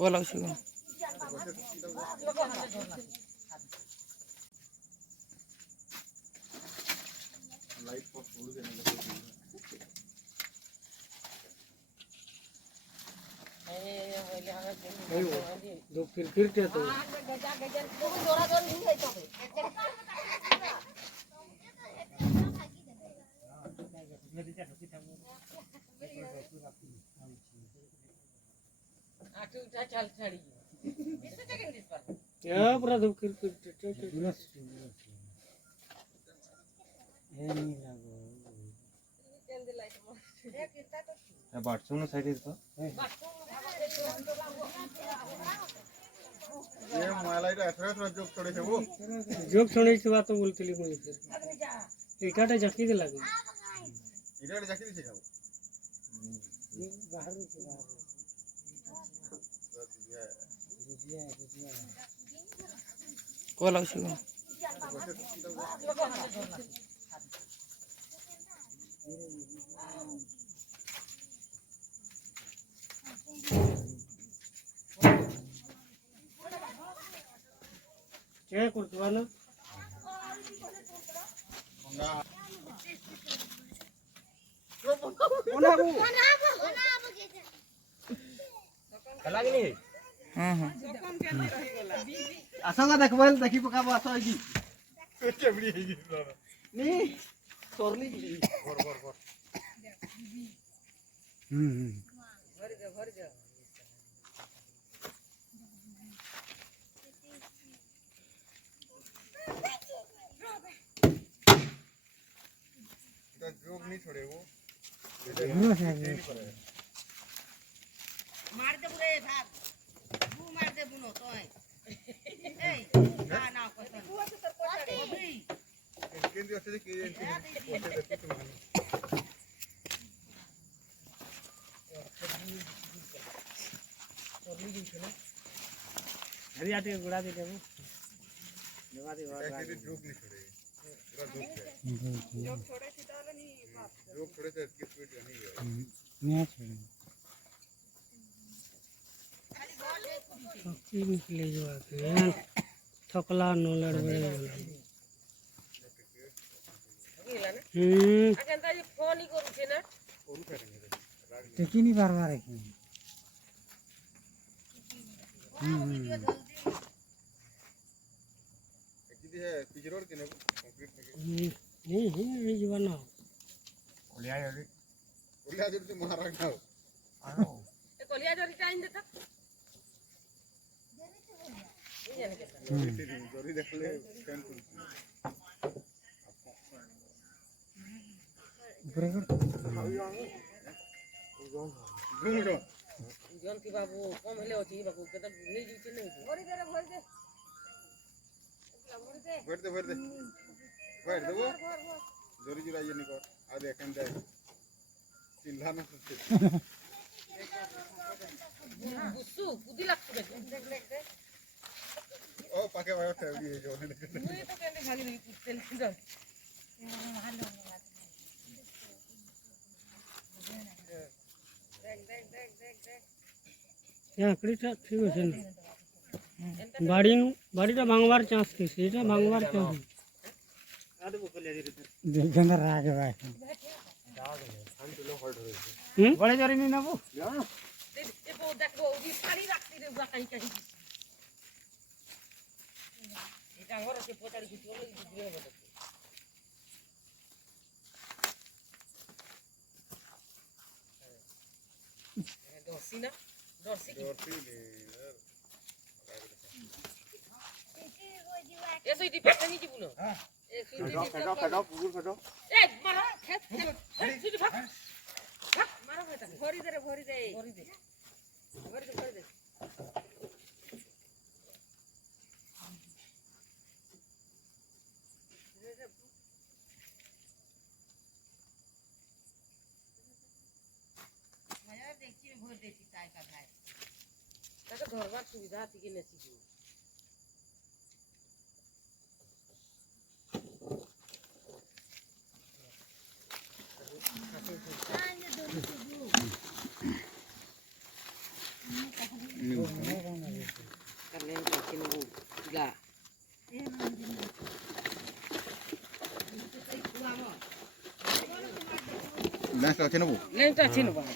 call आउछ दो cricket है तो क्या पूरा दो क्रिकेट है नहीं लागो बाथरूम साइड तो ये मोबाइल एथरा जोक छोड़े थे वो जोक सुनै छै बात बोलतली कोई फिर एकाटा जकी दे लागे इधर जाके दिखे जाओ बाहर से कॉल आउछ क्या करतवा ना हां आसा देखबल देखि पकाबो आसा की केबड़ी हेगी नी सोरली भर जोक नहीं छोड़े वो मार दे बुरे भाग तू मार दे बुनो तो है ए ना ना पसंद तू तो सर को चढ़े अभी इनके दिवस से की हरी आते गुड़ा दे देबो देवा दे ऐसे जोक नहीं छोड़े पूरा जोक छोड़े थी तो नहीं जोक छोड़े थे इसकी स्पीड नहीं है नहीं छोड़े की निकले जो आके थकला नो लड़बड़े अगेंदा ये फोन ही करू छे ना फोन करेंगे देखी नहीं बार बार की वीडियो जल्दी एक्चुअली है पिजरोड के ने कंक्रीट में नहीं जीवाना ओलिया जब से महाराज ना ए कोलिया जोरी टाइम देता जोरी देख ले फैन को घूम जो जन की बाबू कम हेले होती बाबू के तो नहीं जीते नहीं भरी दे भर दे वो जोरी जुरा ये निको आ देखन दे चिल्ला ना सुते बुसु बुद्धि लगते देख ओ पाके वाला फैमिली है जो ने मुझे तो कहते भागी नहीं कुत्ते ले जाओ देख यहाँ कड़ी ठीक है बाड़ी बाड़ीटा भांगवार चांस के सेटा भांगवार चांस देखना राग भाई बड़े जरी नहीं ना वो ये वो देख वो जी साड़ी रखती रे बुआ कहीं कहीं এটা ঘর আছে পোতারি কিছু হলে ঘুরে হবে দর্শি না দর্শি এ সুই দি পানি কি বলো হ্যাঁ এ সুই দি फेंको पुकुर फेंको এ মারো খেত সুই দি ভাগ মারো এটা ভরি দে ভরি দে मैं देखी भर देती चाय का भाई তাকে ধরবার সুবিধা আছে কি নেছি नहीं লেন্সটা আছে নেবো লেন্সটা আছে না বাবা